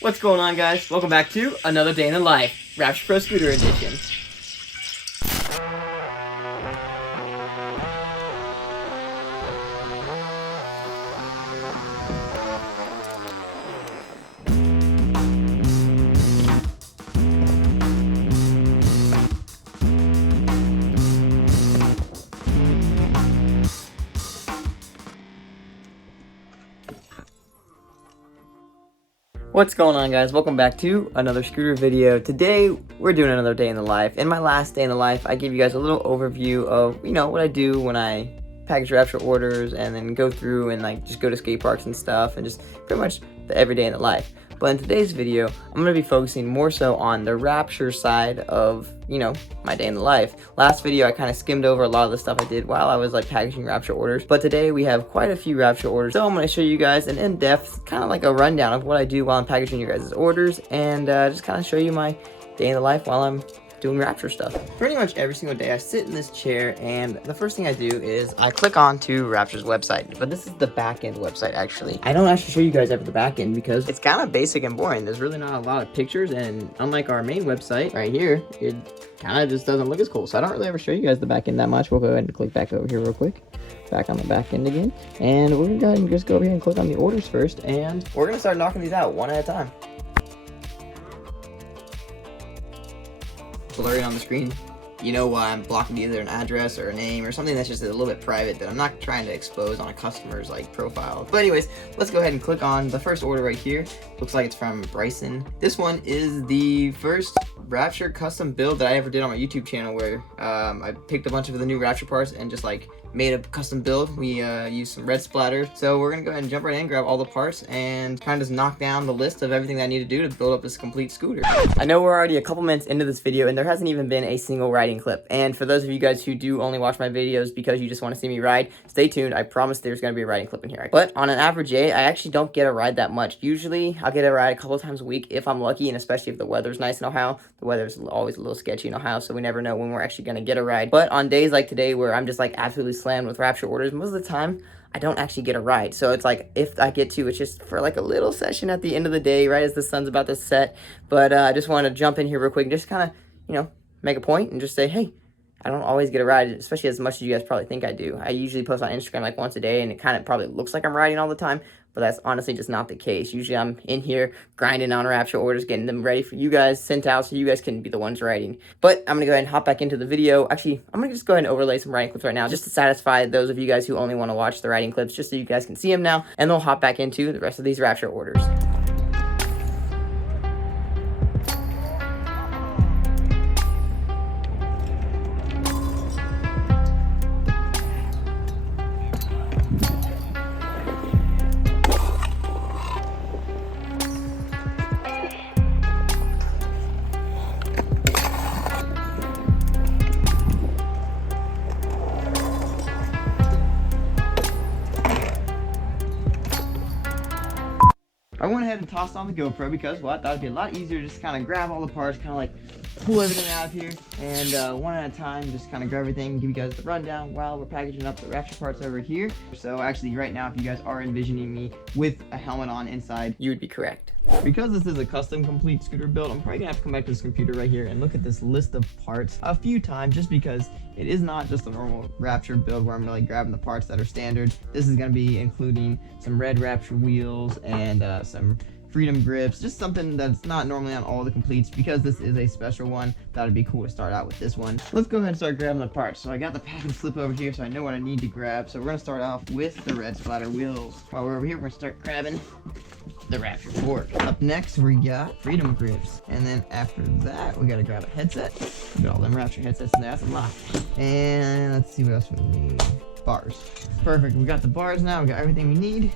What's going on, guys? Welcome back to another day in the life, Rapture Pro Scooter Edition. What's going on, guys? Welcome back to another scooter video. Today we're doing another day in the life. In my last day in the life, I gave you guys a little overview of what I do when I package Rapture orders and then go through and just go to skate parks and stuff, and just pretty much the everyday in the life. But in today's video, I'm going to be focusing more so on the Rapture side of, my day in the life. Last video, I kind of skimmed over a lot of the stuff I did while I was packaging Rapture orders. But today, we have quite a few Rapture orders. So I'm going to show you guys an in-depth, kind of like a rundown of what I do while I'm packaging your guys' orders. And just kind of show you my day in the life while I'm doing Rapture stuff. Pretty much every single day I sit in this chair, and the first thing I do is I click on to Rapture's website. But this is the back end website, actually. I don't actually show you guys ever the back end because it's kind of basic and boring. There's really not a lot of pictures, and unlike our main website right here, it kind of just doesn't look as cool. So I don't really ever show you guys the back end that much. We'll go ahead and click back over here real quick. Back on the back end again. And we're gonna go ahead and just go over here and click on the orders first, and we're gonna start knocking these out one at a time. Blurry on the screen, why I'm blocking either an address or a name or something that's just a little bit private that I'm not trying to expose on a customer's profile. But anyways, let's go ahead and click on the first order right here. Looks like it's from Bryson. This one is the first Rapture custom build that I ever did on my YouTube channel, where I picked a bunch of the new Rapture parts and just made a custom build. We used some red splatter. So we're gonna go ahead and jump right in, grab all the parts, and kind of just knock down the list of everything that I need to do to build up this complete scooter. I know we're already a couple minutes into this video, and there hasn't even been a single riding clip. And for those of you guys who do only watch my videos because you just want to see me ride, stay tuned. I promise there's gonna be a riding clip in here. But on an average day, I actually don't get a ride that much. Usually, I'll get a ride a couple of times a week if I'm lucky, and especially if the weather's nice in Ohio. The weather's always a little sketchy in Ohio, so we never know when we're actually gonna get a ride. But on days like today, where I'm just absolutely slammed with Rapture orders, most of the time I don't actually get a ride. So it's if I get to, it's just for a little session at the end of the day, right as the sun's about to set. But I just want to jump in here real quick and just kind of make a point and just say, hey, I don't always get a ride, especially as much as you guys probably think I do. I usually post on Instagram once a day, and it kind of probably looks like I'm riding all the time, but that's honestly just not the case. Usually I'm in here grinding on Rapture orders, getting them ready for you guys, sent out so you guys can be the ones riding. But I'm going to go ahead and hop back into the video. Actually, I'm going to just go ahead and overlay some riding clips right now just to satisfy those of you guys who only want to watch the riding clips, just so you guys can see them now, and they'll hop back into the rest of these Rapture orders. I went ahead and tossed on the GoPro because, I thought it'd be a lot easier to just kind of grab all the parts, kind of pull everything out of here, and one at a time, just kind of grab everything, give you guys the rundown while we're packaging up the Rapture parts over here. So actually, right now, if you guys are envisioning me with a helmet on inside, you would be correct. Because this is a custom complete scooter build, I'm probably gonna have to come back to this computer right here and look at this list of parts a few times, just because it is not just a normal Rapture build where I'm grabbing the parts that are standard. This is gonna be including some red Rapture wheels and some Freedom grips, just something that's not normally on all the completes. Because this is a special one, that would be cool to start out with this one. Let's go ahead and start grabbing the parts. So I got the package slip over here, so I know what I need to grab. So we're gonna start off with the red splatter wheels. While we're over here, we're gonna start grabbing the Rapture fork. Up next, we got Freedom grips, and then after that, we gotta grab a headset. We got all them Rapture headsets in there, that's a lot. And let's see what else we need. Bars. Perfect, we got the bars now, we got everything we need.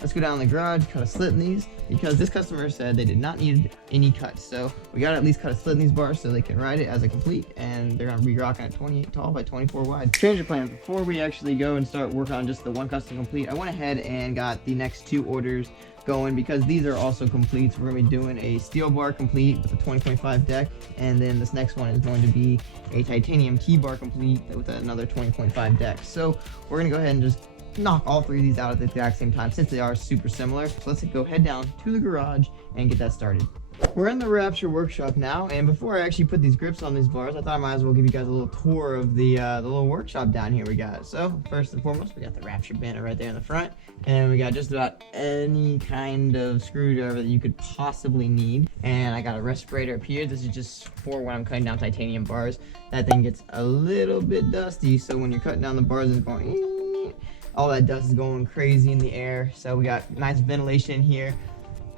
Let's go down in the garage, cut a slit in these, because this customer said they did not need any cuts. So we gotta at least cut a slit in these bars so they can ride it as a complete, and they're gonna be rocking at 28 tall by 24 wide. Change of plans. Before we actually go and start working on just the one custom complete, I went ahead and got the next two orders going, because these are also completes. We're gonna be doing a steel bar complete with a 20.5 deck, and then this next one is going to be a titanium key bar complete with another 20.5 deck. So we're gonna go ahead and just knock all three of these out at the exact same time since they are super similar. So let's go head down to the garage and get that started. We're in the Rapture workshop now, and before I actually put these grips on these bars, I thought I might as well give you guys a little tour of the little workshop down here we got. So first and foremost, we got the Rapture banner right there in the front, and we got just about any kind of screwdriver that you could possibly need. And I got a respirator up here. This is just for when I'm cutting down titanium bars. That thing gets a little bit dusty, so when you're cutting down the bars, it's going, all that dust is going crazy in the air. So we got nice ventilation here.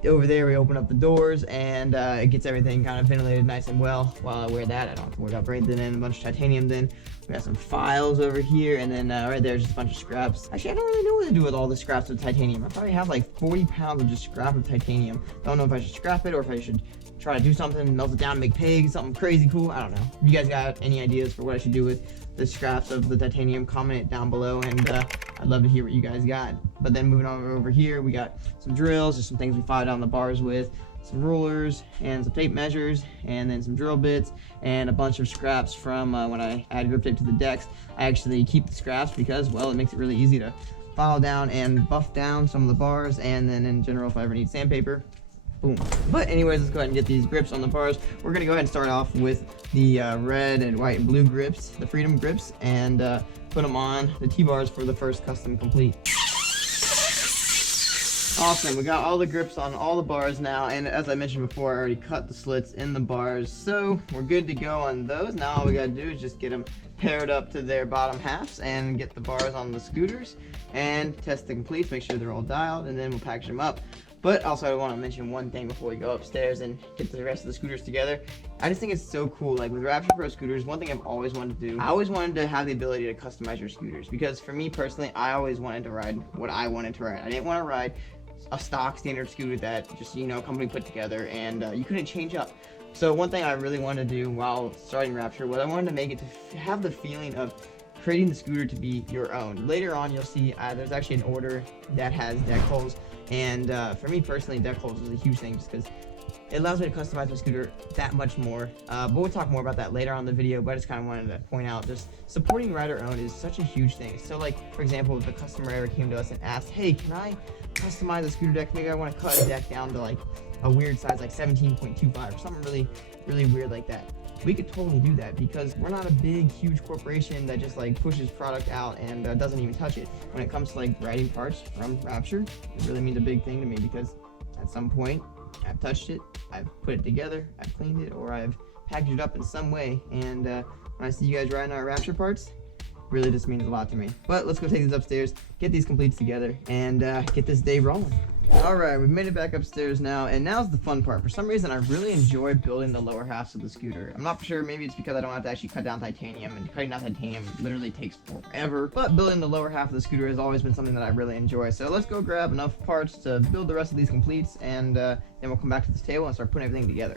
Over there we open up the doors, and it gets everything kind of ventilated nice and well. While I wear that, I don't have to worry about breathing in a bunch of titanium. Then we got some files over here, and then right there just a bunch of scraps. Actually, I don't really know what to do with all the scraps of titanium. I probably have like 40 pounds of just scrap of titanium. Don't know if I should scrap it or if I should try to do something, melt it down, make pigs, something crazy cool. I don't know. If you guys got any ideas for what I should do with the scraps of the titanium, comment it down below, and I'd love to hear what you guys got. But then moving on over here, we got some drills, just some things we file down the bars with, some rulers and some tape measures, and then some drill bits and a bunch of scraps from when I add grip tape to the decks. I actually keep the scraps because, well, it makes it really easy to file down and buff down some of the bars, and then in general, if I ever need sandpaper, boom. But anyways, let's go ahead and get these grips on the bars. We're gonna go ahead and start off with the red and white and blue grips, the Freedom grips, and put them on the T-bars for the first custom complete. Awesome, we got all the grips on all the bars now, and as I mentioned before, I already cut the slits in the bars, so we're good to go on those. Now all we gotta do is just get them paired up to their bottom halves and get the bars on the scooters and test the completes, make sure they're all dialed, and then we'll package them up. But also I want to mention one thing before we go upstairs and get the rest of the scooters together. I just think it's so cool. Like with Rapture Pro Scooters, one thing I've always wanted to do, I always wanted to have the ability to customize your scooters, because for me personally, I always wanted to ride what I wanted to ride. I didn't want to ride a stock standard scooter that just, you know, company put together and you couldn't change up. So one thing I really wanted to do while starting Rapture was I wanted to make it to have the feeling of creating the scooter to be your own. Later on, you'll see there's actually an order that has deck holes. And for me personally, deck holes is a huge thing just because it allows me to customize my scooter that much more. But we'll talk more about that later on in the video, but I just kind of wanted to point out just supporting rider owned is such a huge thing. So like, for example, if the customer ever came to us and asked, hey, can I customize a scooter deck? Maybe I want to cut a deck down to like a weird size, like 17.25 or something really weird like that. We could totally do that because we're not a big, huge corporation that just like pushes product out and doesn't even touch it. When it comes to like riding parts from Rapture, it really means a big thing to me because at some point I've touched it, I've put it together, I've cleaned it, or I've packaged it up in some way. And when I see you guys riding our Rapture parts, really just means a lot to me. But let's go take these upstairs, get these completes together, and get this day rolling. Alright, we've made it back upstairs now, and now's the fun part. For some reason, I really enjoy building the lower halves of the scooter. I'm not sure, maybe it's because I don't have to actually cut down titanium, and cutting down titanium literally takes forever. But building the lower half of the scooter has always been something that I really enjoy. So let's go grab enough parts to build the rest of these completes, and then we'll come back to this table and start putting everything together.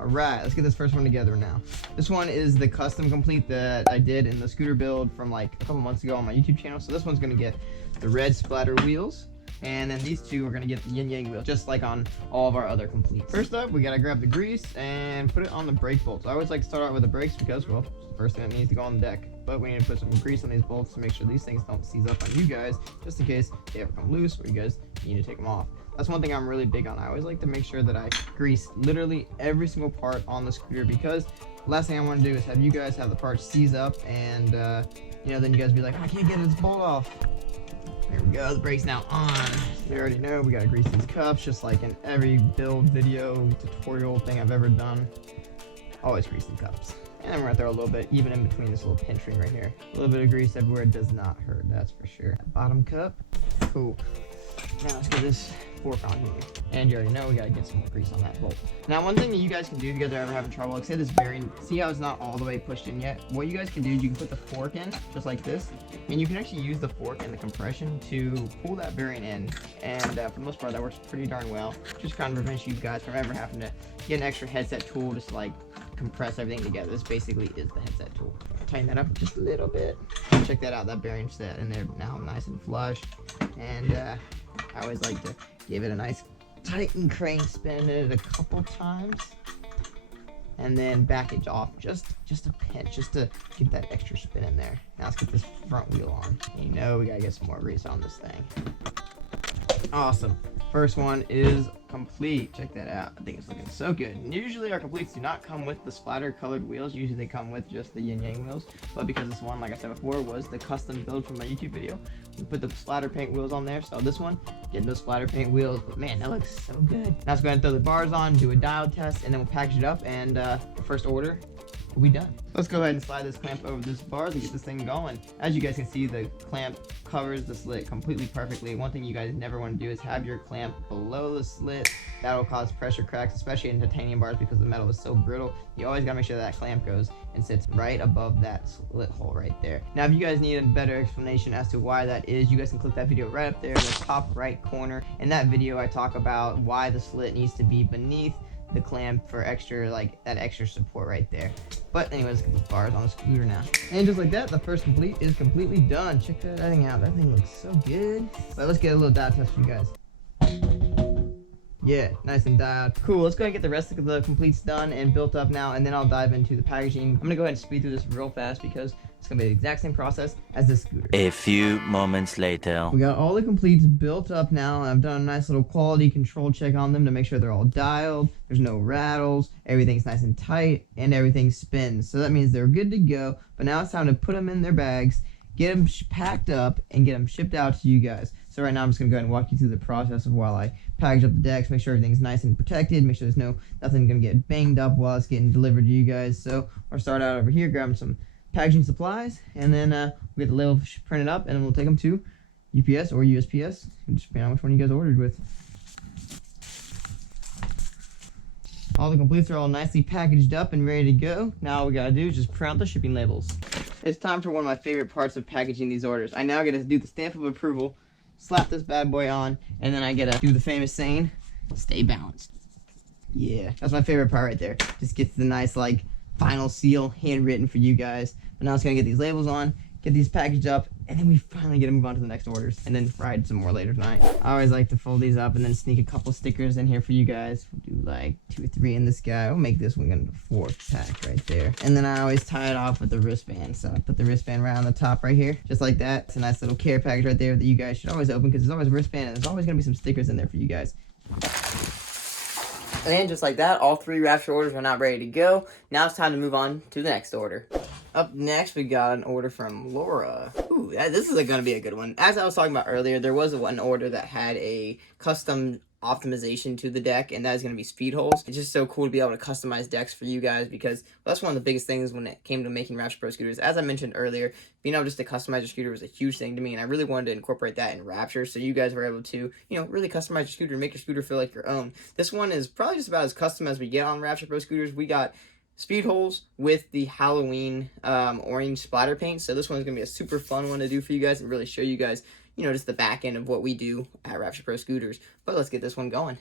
Alright, let's get this first one together now. This one is the custom complete that I did in the scooter build from like a couple months ago on my YouTube channel. So this one's gonna get the red splatter wheels, and then these two are gonna get the yin yang wheels, just like on all of our other completes. First up, we gotta grab the grease and put it on the brake bolts. I always like to start out with the brakes because, well, it's the first thing that needs to go on the deck. But we need to put some grease on these bolts to make sure these things don't seize up on you guys, just in case they ever come loose or you guys need to take them off. That's one thing I'm really big on. I always like to make sure that I grease literally every single part on the scooter, because the last thing I want to do is have you guys have the parts seize up and, you know, then you guys be like, I can't get this bolt off. There we go, the brake's now on. You already know we gotta grease these cups, just like in every build video, tutorial thing I've ever done. Always grease the cups. And then we're gonna throw a little bit, even in between this little pinch ring right here. A little bit of grease everywhere does not hurt, that's for sure. Bottom cup, cool. Now let's get this fork on here. And you already know we gotta get some more grease on that bolt. Now one thing that you guys can do if you guys are ever having trouble, like say this bearing, see how it's not all the way pushed in yet? What you guys can do is you can put the fork in, just like this, and you can actually use the fork and the compression to pull that bearing in. And for the most part, that works pretty darn well. Just kind of prevents you guys from ever having to get an extra headset tool just to like compress everything together. This basically is the headset tool. Tighten that up just a little bit. Check that out, that bearing set in there now nice and flush. And I always like to give it a nice tighten crane, spin it a couple times. and then back it off just a pinch, just to get that extra spin in there. Now let's get this front wheel on. You know we gotta get some more grease on this thing. Awesome. First one is complete. Check that out. I think it's looking so good. And usually our completes do not come with the splatter colored wheels. Usually they come with just the yin yang wheels. But because this one, like I said before, was the custom build from my YouTube video, we put the splatter paint wheels on there. So this one, getting those splatter paint wheels. But man, that looks so good. Now let's go ahead and throw the bars on, do a dial test, and then we'll package it up. And first order will be done. Let's go ahead and slide this clamp over this bar to get this thing going. As you guys can see, the clamp covers the slit completely perfectly. One thing you guys never want to do is have your clamp below the slit. That will cause pressure cracks, especially in titanium bars because the metal is so brittle. You always gotta make sure that clamp goes and sits right above that slit hole right there. Now, if you guys need a better explanation as to why that is, you guys can click that video right up there in the top right corner. In that video, I talk about why the slit needs to be beneath the clamp for extra, like that extra support right there. But anyways, let's get the bars on the scooter now. And just like that, the first complete is completely done. Check that thing out. That thing looks so good. But let's get a little dial test for you guys. Yeah, nice and dialed. Cool, let's go ahead and get the rest of the completes done and built up now, and then I'll dive into the packaging. I'm gonna go ahead and speed through this real fast because it's gonna be the exact same process as this scooter. A few moments later. We got all the completes built up now, and I've done a nice little quality control check on them to make sure they're all dialed, there's no rattles, everything's nice and tight, and everything spins. So that means they're good to go, but now it's time to put them in their bags, get them packed up, and get them shipped out to you guys. So right now I'm just gonna go ahead and walk you through the process of while I package up the decks, make sure everything's nice and protected, make sure there's nothing gonna get banged up while it's getting delivered to you guys. So I'll start out over here, grab some packaging supplies, and then we'll get the label printed up, and then we'll take them to UPS or USPS, just depending on which one you guys ordered with. All the completes are all nicely packaged up and ready to go. Now all we gotta do is just print out the shipping labels. It's time for one of my favorite parts of packaging these orders. I now get to do the stamp of approval, slap this bad boy on, and then I get to do the famous saying, stay balanced. Yeah, that's my favorite part right there. Just gets the nice, like, final seal handwritten for you guys. But now it's gonna get these labels on, get these packaged up, and then we finally get to move on to the next orders, and then ride some more later tonight. I always like to fold these up and then sneak a couple stickers in here for you guys. We'll do like 2 or 3 in this guy. We'll make this one a 4th pack right there. And then I always tie it off with the wristband. So I put the wristband right on the top right here, just like that. It's a nice little care package right there that you guys should always open because there's always a wristband and there's always gonna be some stickers in there for you guys. And just like that, all 3 Rapture orders are now ready to go. Now it's time to move on to the next order. Up next, we got an order from Laura. Ooh, this is going to be a good one. As I was talking about earlier, there was one order that had a custom optimization to the deck, and that is going to be speed holes. It's just so cool to be able to customize decks for you guys because that's one of the biggest things when it came to making Rapture Pro scooters. As I mentioned earlier, being able just to customize your scooter was a huge thing to me, and I really wanted to incorporate that in Rapture so you guys were able to, you know, really customize your scooter and make your scooter feel like your own. This one is probably just about as custom as we get on Rapture Pro scooters. We got speed holes with the Halloween orange splatter paint. So this one is going to be a super fun one to do for you guys and really show you guys, you know, just the back end of what we do at Rapture Pro Scooters. But let's get this one going.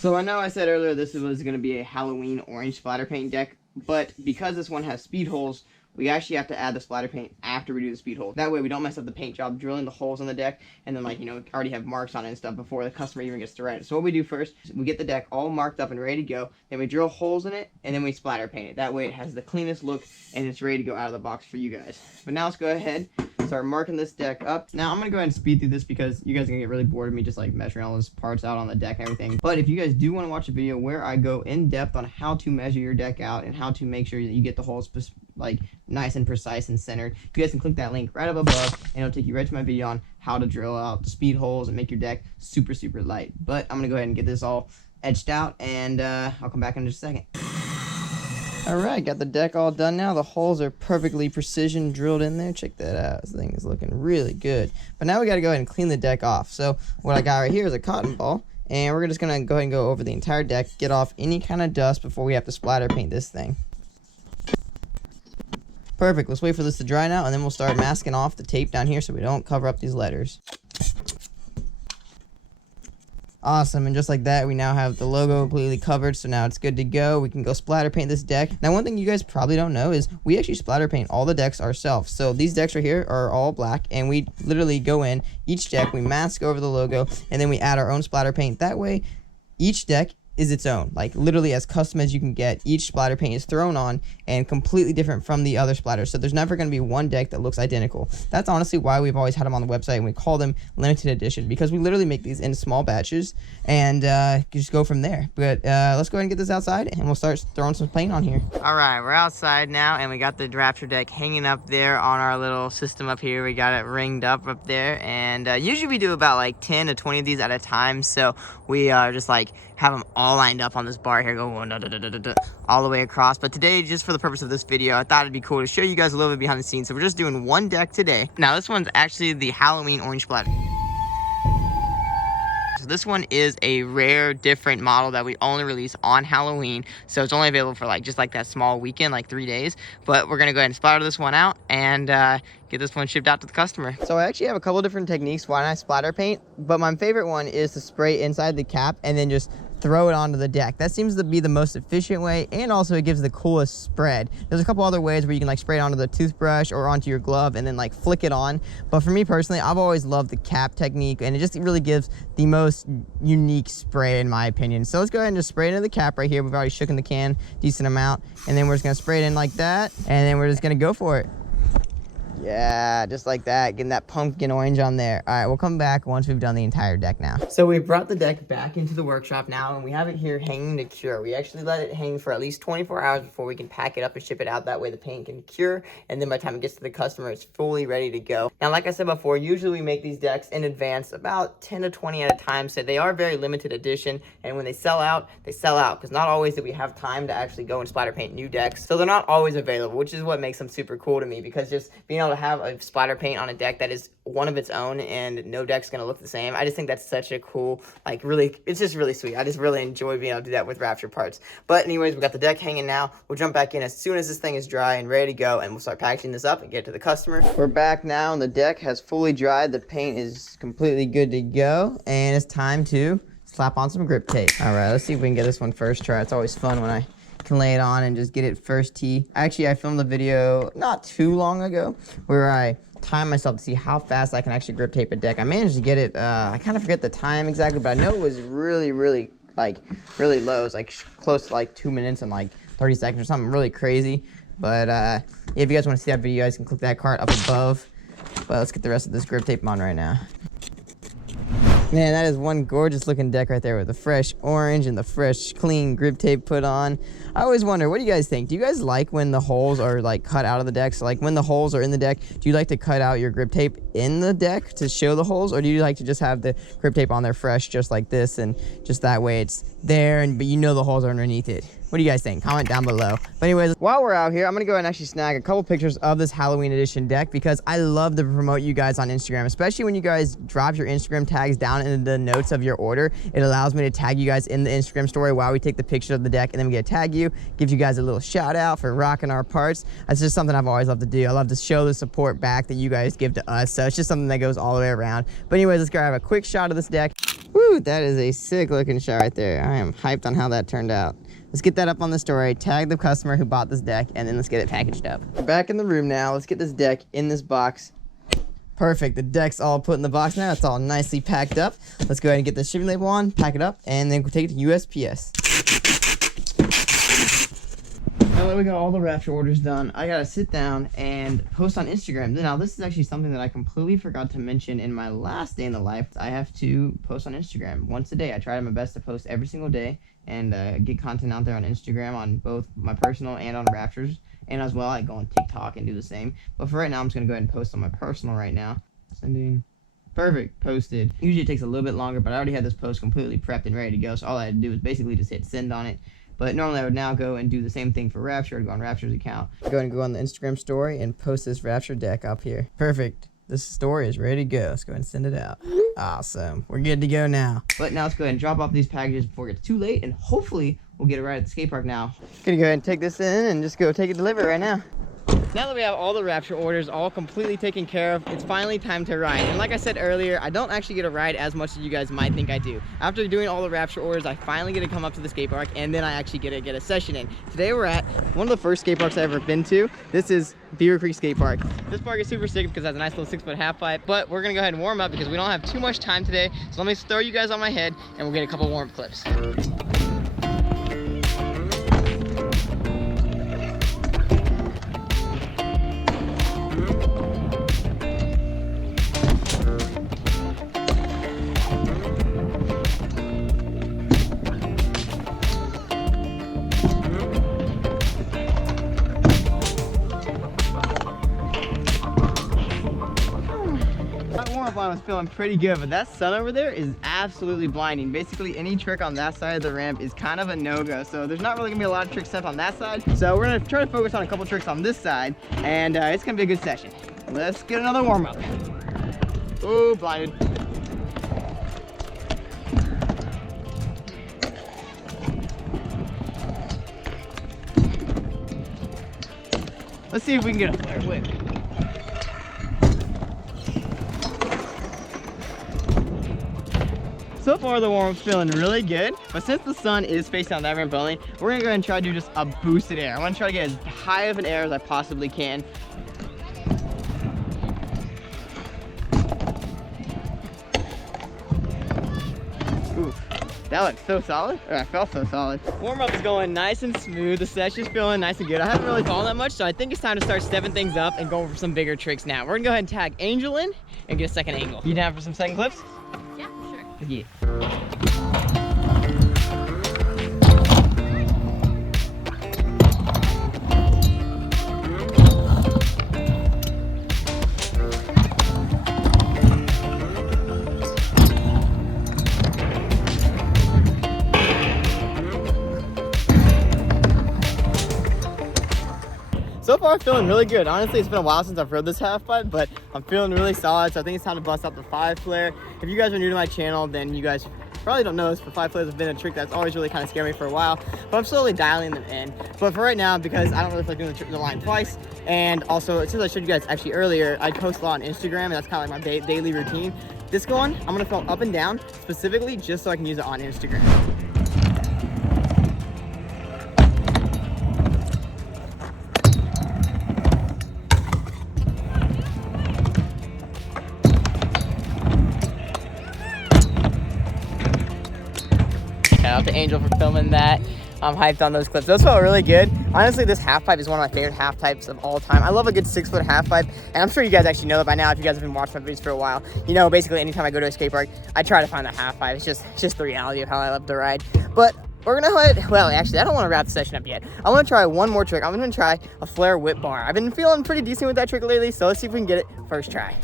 So I know I said earlier this was going to be a Halloween orange splatter paint deck, but because this one has speed holes, we actually have to add the splatter paint after we do the speed holes. That way we don't mess up the paint job drilling the holes on the deck and then, like, you know, already have marks on it and stuff before the customer even gets to ride it. So what we do first is we get the deck all marked up and ready to go, then we drill holes in it, and then we splatter paint it. That way it has the cleanest look and it's ready to go out of the box for you guys. But now let's go ahead and start marking this deck up. Now I'm going to go ahead and speed through this because you guys are going to get really bored of me just like measuring all those parts out on the deck and everything. But if you guys do want to watch a video where I go in depth on how to measure your deck out and how to make sure that you get the holes like nice and precise and centered, you guys can click that link right up above and it'll take you right to my video on how to drill out the speed holes and make your deck super light. But I'm gonna go ahead and get this all etched out, and I'll come back in just a second. Alright, got the deck all done now. The holes are perfectly precision drilled in there. Check that out. This thing is looking really good. But now we got to go ahead and clean the deck off. So what I got right here is a cotton ball, and we're just going to go ahead and go over the entire deck, get off any kind of dust before we have to splatter paint this thing. Perfect. Let's wait for this to dry now, and then we'll start masking off the tape down here so we don't cover up these letters. Awesome, and just like that, we now have the logo completely covered, so now it's good to go. We can go splatter paint this deck. Now, one thing you guys probably don't know is we actually splatter paint all the decks ourselves. So these decks right here are all black, and we literally go in each deck, we mask over the logo, and then we add our own splatter paint. That way, each deck is its own, like literally as custom as you can get. Each splatter paint is thrown on and completely different from the other splatters, so there's never going to be one deck that looks identical. That's honestly why we've always had them on the website, and we call them limited edition, because we literally make these in small batches and just go from there. But let's go ahead and get this outside, and we'll start throwing some paint on here. All right, we're outside now, and we got the Rapture deck hanging up there on our little system up here. We got it ringed up there, and usually we do about like 10 to 20 of these at a time, so we just like have them all lined up on this bar here, going all the way across. But today, just for the purpose of this video, I thought it'd be cool to show you guys a little bit behind the scenes. So we're just doing one deck today. Now this one's actually the Halloween orange splatter. So this one is a rare, different model that we only release on Halloween. So it's only available for like just like that small weekend, like 3 days. But we're gonna go ahead and splatter this one out and get this one shipped out to the customer. So I actually have a couple different techniques why I splatter paint, but my favorite one is to spray inside the cap and then just throw it onto the deck. That seems to be the most efficient way, and also it gives the coolest spread. There's a couple other ways where you can like spray it onto the toothbrush or onto your glove and then like flick it on, but for me personally, I've always loved the cap technique, and it just really gives the most unique spray in my opinion. So let's go ahead and just spray it into the cap right here. We've already shooken the can decent amount, and then we're just gonna spray it in like that, and then we're just gonna go for it. Yeah, just like that, getting that pumpkin orange on there. All right, we'll come back once we've done the entire deck now. So we brought the deck back into the workshop now, and we have it here hanging to cure. We actually let it hang for at least 24 hours before we can pack it up and ship it out. That way the paint can cure, and then by the time it gets to the customer, it's fully ready to go. Now, like I said before, usually we make these decks in advance, about 10 to 20 at a time, so they are very limited edition, and when they sell out, because not always do we have time to actually go and splatter paint new decks, so they're not always available, which is what makes them super cool to me, because just being able to have a splatter paint on a deck that is one of its own and no deck's gonna look the same, I just think that's such a cool, like, really, it's just really sweet. I just really enjoy being able to do that with Rapture parts. But anyways, we got the deck hanging now. We'll jump back in as soon as this thing is dry and ready to go, and we'll start packaging this up and get it to the customer. We're back now, and the deck has fully dried. The paint is completely good to go, and it's time to slap on some grip tape. All right, let's see if we can get this one first try. It's always fun when I can lay it on and just get it first tee. Actually, I filmed a video not too long ago where I timed myself to see how fast I can actually grip tape a deck. I managed to get it, I kind of forget the time exactly, but I know it was really low. It's like close to like 2 minutes and like 30 seconds or something really crazy. But if you guys want to see that video, you guys can click that card up above. But let's get the rest of this grip tape on right now. Man, that is one gorgeous looking deck right there with the fresh orange and the fresh clean grip tape put on. I always wonder, what do you guys think? Do you guys like when the holes are like cut out of the deck? So like when the holes are in the deck, do you like to cut out your grip tape in the deck to show the holes? Or do you like to just have the grip tape on there fresh just like this, and just that way it's there but you know the holes are underneath it? What do you guys think? Comment down below. But anyways, while we're out here, I'm gonna go ahead and actually snag a couple pictures of this Halloween edition deck, because I love to promote you guys on Instagram, especially when you guys drop your Instagram tags down in the notes of your order. It allows me to tag you guys in the Instagram story while we take the picture of the deck, and then we get to tag you, gives you guys a little shout out for rocking our parts. That's just something I've always loved to do. I love to show the support back that you guys give to us, so it's just something that goes all the way around. But anyways, let's go have a quick shot of this deck. Woo, that is a sick looking shot right there. I am hyped on how that turned out. Let's get that up on the story, tag the customer who bought this deck, and then let's get it packaged up. We're back in the room now. Let's get this deck in this box. Perfect. The deck's all put in the box now. It's all nicely packed up. Let's go ahead and get the shipping label on, pack it up, and then we'll take it to USPS. Now that we got all the Rapture orders done, I gotta sit down and post on Instagram. Now, this is actually something that I completely forgot to mention in my last day in the life. I have to post on Instagram once a day. I try my best to post every single day and get content out there on Instagram, on both my personal and on Rapture's. And as well, I go on TikTok and do the same. But for right now, I'm just gonna go ahead and post on my personal right now. Sending. Perfect. Posted. Usually it takes a little bit longer, but I already had this post completely prepped and ready to go. So all I had to do was basically just hit send on it. But normally I would now go and do the same thing for Rapture. I'd go on Rapture's account, go on the Instagram story and post this Rapture deck up here. Perfect. This story is ready to go. Let's go ahead and send it out. Awesome. We're good to go now. But now let's go ahead and drop off these packages before it gets too late, and hopefully we'll get it right at the skate park now. Gonna go ahead and take this in and just go take it deliver right now. Now that we have all the Rapture orders all completely taken care of, it's finally time to ride. And like I said earlier, I don't actually get to ride as much as you guys might think I do. After doing all the Rapture orders, I finally get to come up to the skate park, and then I actually get to get a session in. Today we're at one of the first skate parks I've ever been to. This is Beavercreek Skate Park. This park is super sick because it has a nice little 6-foot half pipe, but we're gonna go ahead and warm up because we don't have too much time today. So let me throw you guys on my head and we'll get a couple warm clips. line was feeling pretty good, but that sun over there is absolutely blinding. Basically, any trick on that side of the ramp is kind of a no-go. So there's not really gonna be a lot of tricks sent on that side. So we're gonna try to focus on a couple tricks on this side, and it's gonna be a good session. Let's get another warm-up. Ooh, blinded. Let's see if we can get a flare whip. So far the warm-up's feeling really good, but since the sun is facing on that ramp only, we're gonna go ahead and try to do just a boosted air. I wanna try to get as high of an air as I possibly can. Ooh, that looked so solid, or I felt so solid. Warm-up is going nice and smooth. The session's feeling nice and good. I haven't really fallen that much, so I think it's time to start stepping things up and go for some bigger tricks now. We're gonna go ahead and tag Angel in and get a second angle. You down for some second clips? Yeah, sure. Yeah. So far, feeling really good. Honestly, it's been a while since I've rode this half pipe, but I'm feeling really solid, so I think it's time to bust out the 5 flare. If you guys are new to my channel, then you guys probably don't know this, but 5 flares have been a trick that's always really kind of scared me for a while, but I'm slowly dialing them in. But for right now, because I don't really feel like doing the line twice, and also, since I showed you guys actually earlier, I post a lot on Instagram, and that's kind of like my daily routine. This one, I'm gonna film up and down, specifically just so I can use it on Instagram. Shout out to Angel for filming that. I'm hyped on those clips. Those felt really good. Honestly, this half pipe is one of my favorite half pipes of all time. I love a good 6-foot half pipe, and I'm sure you guys actually know that by now if you guys have been watching my videos for a while. You know, basically anytime I go to a skate park, I try to find the half pipe. It's just the reality of how I love to ride. But we're gonna let, well, actually, I don't want to wrap the session up yet. I want to try one more trick. I'm gonna try a flare whip bar. I've been feeling pretty decent with that trick lately, so let's see if we can get it first try.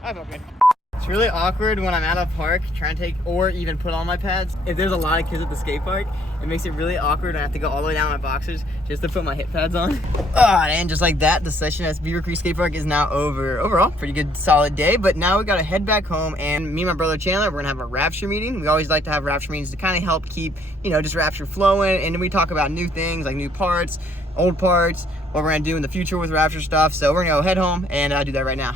I felt good. It's really awkward when I'm at a park trying to take or even put on my pads. If there's a lot of kids at the skate park, it makes it really awkward and I have to go all the way down my boxers just to put my hip pads on. And just like that, the session at Beaver Creek Skate Park is now over. Overall, pretty good, solid day, but now we gotta head back home, and me and my brother Chandler, we're gonna have a Rapture meeting. We always like to have Rapture meetings to kind of help keep, you know, just Rapture flowing, and then we talk about new things like new parts, old parts, what we're gonna do in the future with Rapture stuff. So we're gonna go head home and do that right now.